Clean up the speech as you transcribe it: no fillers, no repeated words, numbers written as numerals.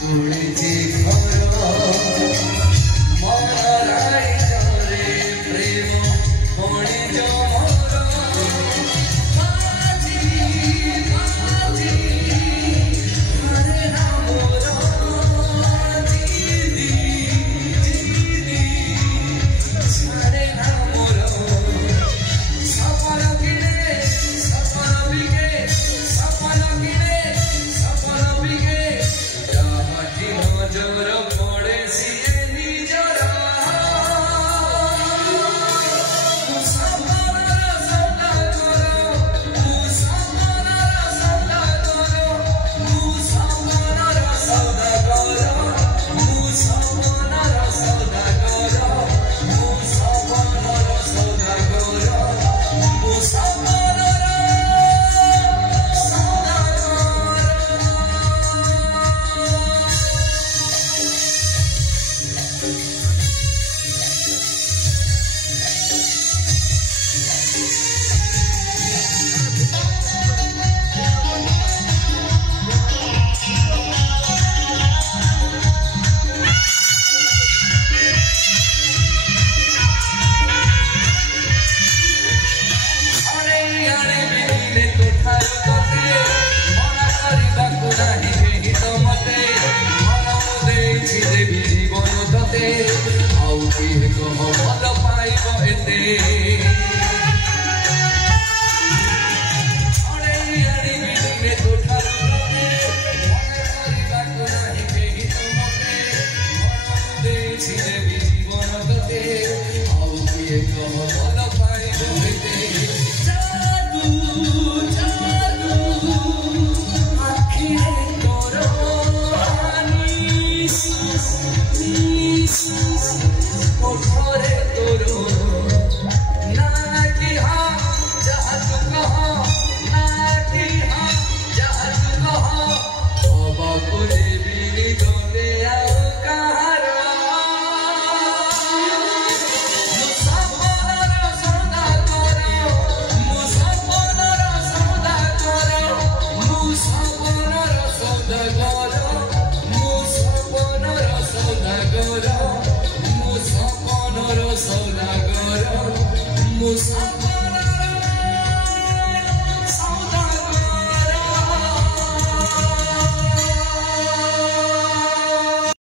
तुळेचे घर मनाराय रे प्रेम होणे जमर माझी माझी हरे नामर दीदी दीदी हरे नामर सपन किने सपन बिगे सपन किने सपन बिगे याची नजर पड़े सिए निजरा मुसाफिर सौदागर मुसाफिर सौदागर मुसाफिर सौदागर मुसाफिर सौदागर मुसाफिर सौदागर मुसाफिर Musa